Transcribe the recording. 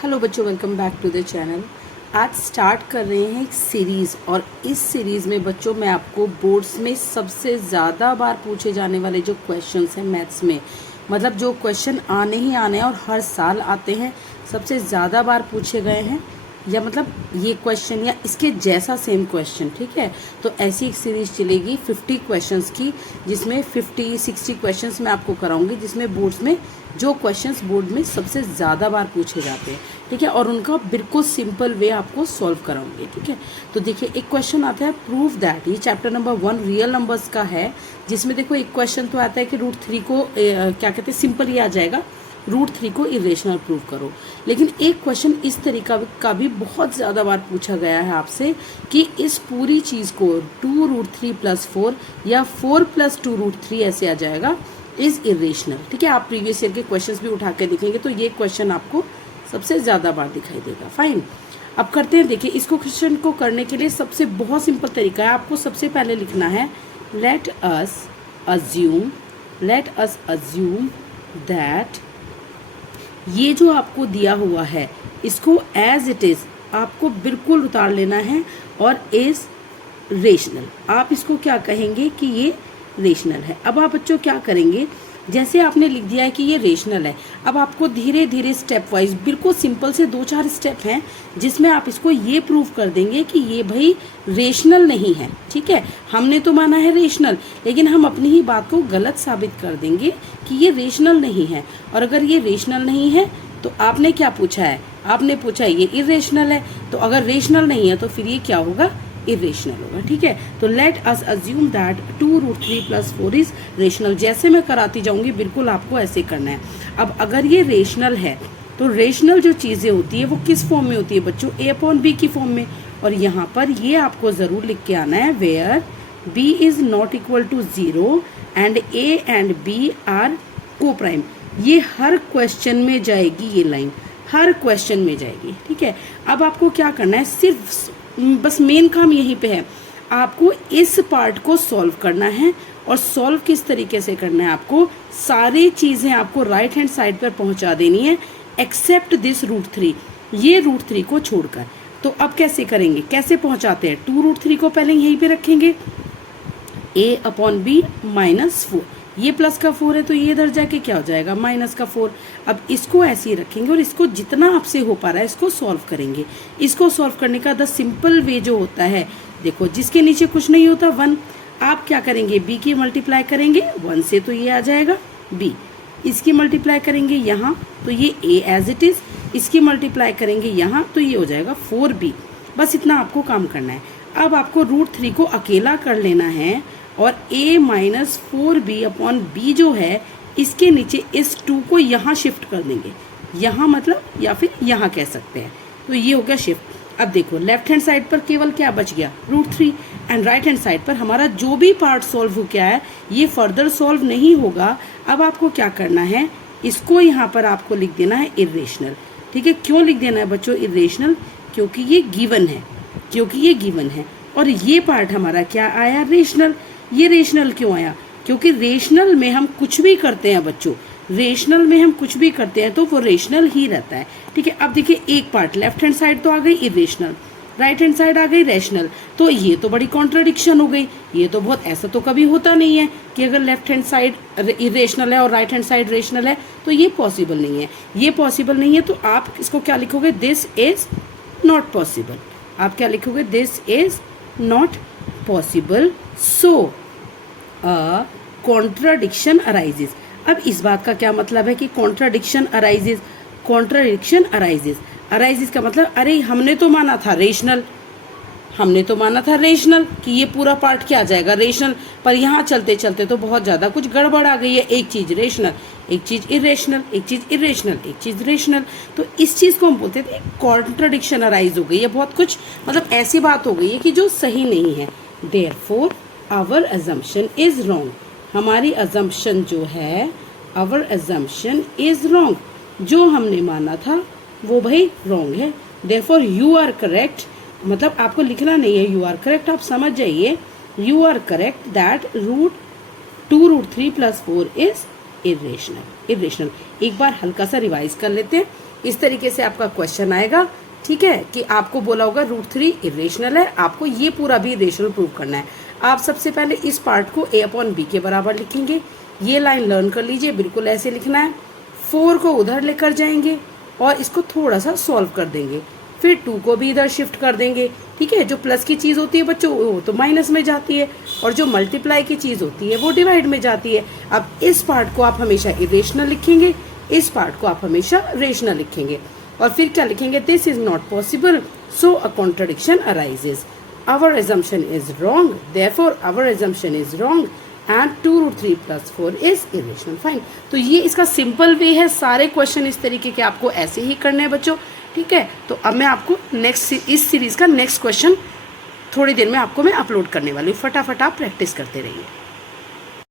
Hello बच्चों, welcome back to the channel. आज start कर रहे हैं एक सीरीज़ और इस सीरीज़ में बच्चों मैं आपको बोर्ड्स में सबसे ज़्यादा बार पूछे जाने वाले जो क्वेश्चंस हैं मैथ्स में, मतलब जो क्वेश्चन आने ही आने हैं और हर साल आते हैं, सबसे ज़्यादा बार पूछे गए हैं या मतलब ये क्वेश्चन या इसके जैसा सेम क्वेश्चन, ठीक है। तो ऐसी एक सीरीज़ चलेगी 50 क्वेश्चंस की, जिसमें 50-60 क्वेश्चंस मैं आपको कराऊंगी, जिसमें बोर्ड्स में जो क्वेश्चंस बोर्ड में सबसे ज़्यादा बार पूछे जाते हैं, ठीक है, और उनका बिल्कुल सिंपल वे आपको सॉल्व कराऊंगी, ठीक है। तो देखिए एक क्वेश्चन आता है प्रूव दैट, ये चैप्टर नंबर 1 रियल नंबर्स का है, जिसमें देखो एक क्वेश्चन तो आता है कि √3 को क्या कहते हैं, सिंपल ही आ जाएगा, √3 को इरेशनल प्रूव करो। लेकिन एक क्वेश्चन इस तरीका का भी बहुत ज़्यादा बार पूछा गया है आपसे कि इस पूरी चीज़ को 2√3 + 4 या 4 + 2√3 ऐसे आ जाएगा इज इरेशनल, ठीक है। आप प्रीवियस ईयर के क्वेश्चंस भी उठा के देखेंगे तो ये क्वेश्चन आपको सबसे ज़्यादा बार दिखाई देगा। फाइन, अब करते हैं। देखिए इसको क्वेश्चन को करने के लिए सबसे बहुत सिंपल तरीका है, आपको सबसे पहले लिखना है लेट अस अज्यूम दैट ये जो आपको दिया हुआ है इसको एज इट इज़ आपको बिल्कुल उतार लेना है और इज रेशनल। आप इसको क्या कहेंगे कि ये रेशनल है। अब आप बच्चों क्या करेंगे, जैसे आपने लिख दिया है कि ये रेशनल है, अब आपको धीरे धीरे स्टेप वाइज बिल्कुल सिंपल से 2-4 स्टेप हैं जिसमें आप इसको ये प्रूव कर देंगे कि ये भाई रेशनल नहीं है, ठीक है। हमने तो माना है रेशनल, लेकिन हम अपनी ही बात को गलत साबित कर देंगे कि ये रेशनल नहीं है। और अगर ये रेशनल नहीं है तो आपने क्या पूछा है, आपने पूछा है ये इरेशनल है, तो अगर रेशनल नहीं है तो फिर ये क्या होगा, इरेशनल होगा, ठीक है। तो let us assume that 2√3 + 4 is rational. जैसे मैं कराती जाऊंगी बिल्कुल आपको ऐसे करना है। अब अगर ये रेशनल है तो रेशनल जो चीज़ें होती है वो किस फॉर्म में होती है बच्चों, a/b की फॉर्म में। और यहाँ पर ये आपको ज़रूर लिख के आना है where b is not equal to 0 and a and b are coprime. ये हर क्वेश्चन में जाएगी, ये लाइन हर क्वेश्चन में जाएगी, ठीक है। अब आपको क्या करना है, सिर्फ बस मेन काम यहीं पे है, आपको इस पार्ट को सॉल्व करना है। और सॉल्व किस तरीके से करना है, आपको सारी चीज़ें आपको राइट हैंड साइड पर पहुंचा देनी है एक्सेप्ट दिस √3, ये √3 को छोड़कर। तो अब कैसे करेंगे, कैसे पहुंचाते हैं, 2√3 को पहले यहीं पे रखेंगे, a/b -4, ये प्लस का 4 है तो ये इधर जाके क्या हो जाएगा, माइनस का 4। अब इसको ऐसे ही रखेंगे और इसको जितना आपसे हो पा रहा है इसको सॉल्व करेंगे। इसको सॉल्व करने का द सिंपल वे जो होता है, देखो जिसके नीचे कुछ नहीं होता 1, आप क्या करेंगे, b की मल्टीप्लाई करेंगे 1 से तो ये आ जाएगा b, इसकी मल्टीप्लाई करेंगे यहाँ तो ये a एज इट इज़, इसकी मल्टीप्लाई करेंगे यहाँ तो ये हो जाएगा 4b। बस इतना आपको काम करना है। अब आपको √3 को अकेला कर लेना है और a - 4b/b जो है इसके नीचे इस 2 को यहाँ शिफ्ट कर देंगे, यहाँ मतलब या फिर यहाँ कह सकते हैं, तो ये हो गया शिफ्ट। अब देखो लेफ्ट हैंड साइड पर केवल क्या बच गया, √3, एंड राइट हैंड साइड पर हमारा जो भी पार्ट सॉल्व हो गया है ये फर्दर सॉल्व नहीं होगा। अब आपको क्या करना है, इसको यहाँ पर आपको लिख देना है इरेशनल, ठीक है। क्यों लिख देना है बच्चों इरेशनल, क्योंकि ये गिवन है, और ये पार्ट हमारा क्या आया, रेशनल। ये रेशनल क्यों आया, क्योंकि रेशनल में हम कुछ भी करते हैं बच्चों, रेशनल में हम कुछ भी करते हैं तो वो रेशनल ही रहता है, ठीक है। अब देखिए एक पार्ट लेफ्ट हैंड साइड तो आ गई इरेशनल, राइट हैंड साइड आ गई रेशनल, तो ये तो बड़ी कॉन्ट्रडिक्शन हो गई। ये तो बहुत, ऐसा तो कभी होता नहीं है कि अगर लेफ्ट हैंड साइड इरेशनल है और राइट हैंड साइड रेशनल है, तो ये पॉसिबल नहीं है। ये पॉसिबल नहीं है तो आप इसको क्या लिखोगे, दिस इज नॉट पॉसिबल। आप क्या लिखोगे, this is not possible, so a contradiction arises. अब इस बात का क्या मतलब है कि कॉन्ट्राडिक्शन अराइजेज, अराइजेज का मतलब, अरे हमने तो माना था रेशनल, कि ये पूरा पार्ट क्या आ जाएगा, रेशनल, पर यहाँ चलते चलते तो बहुत ज़्यादा कुछ गड़बड़ आ गई है, एक चीज़ रेशनल, एक चीज़ इरेशनल, एक चीज़ रेशनल। तो इस चीज़ को हम बोलते थे कॉन्ट्राडिक्शन अराइज हो गई है, बहुत कुछ मतलब ऐसी बात हो गई है कि जो सही नहीं है। Therefore our assumption is wrong, हमारी अजम्पशन जो है, आवर अजम्पशन इज रॉन्ग, जो हमने माना था वो भाई रॉन्ग है। देयरफॉर यू आर करेक्ट, मतलब आपको लिखना नहीं है यू आर करेक्ट, आप समझ जाइए, you are correct that 2√3 + 4 is irrational. एक बार हल्का सा रिवाइज कर लेते हैं। इस तरीके से आपका क्वेश्चन आएगा, ठीक है, कि आपको बोला होगा √3 इरेशनल है, आपको ये पूरा भी इरेशनल प्रूव करना है। आप सबसे पहले इस पार्ट को a/b के बराबर लिखेंगे, ये लाइन लर्न कर लीजिए, बिल्कुल ऐसे लिखना है। 4 को उधर लेकर जाएंगे और इसको थोड़ा सा सॉल्व कर देंगे, फिर 2 को भी इधर शिफ्ट कर देंगे, ठीक है। जो प्लस की चीज़ होती है बच्चों वो तो माइनस में जाती है, और जो मल्टीप्लाई की चीज़ होती है वो डिवाइड में जाती है। अब इस पार्ट को आप हमेशा इरेशनल लिखेंगे, इस पार्ट को आप हमेशा रेशनल लिखेंगे, और फिर क्या लिखेंगे, this is not possible so a contradiction arises, our assumption is wrong, therefore our assumption is wrong and 2√3 + 4 is irrational. Fine. तो ये इसका सिंपल वे है, सारे क्वेश्चन इस तरीके के आपको ऐसे ही करने हैं बच्चों, ठीक है। तो अब मैं आपको नेक्स्ट इस सीरीज का नेक्स्ट क्वेश्चन थोड़ी देर में आपको मैं अपलोड करने वाली हूँ, फटाफट आप प्रैक्टिस करते रहिए।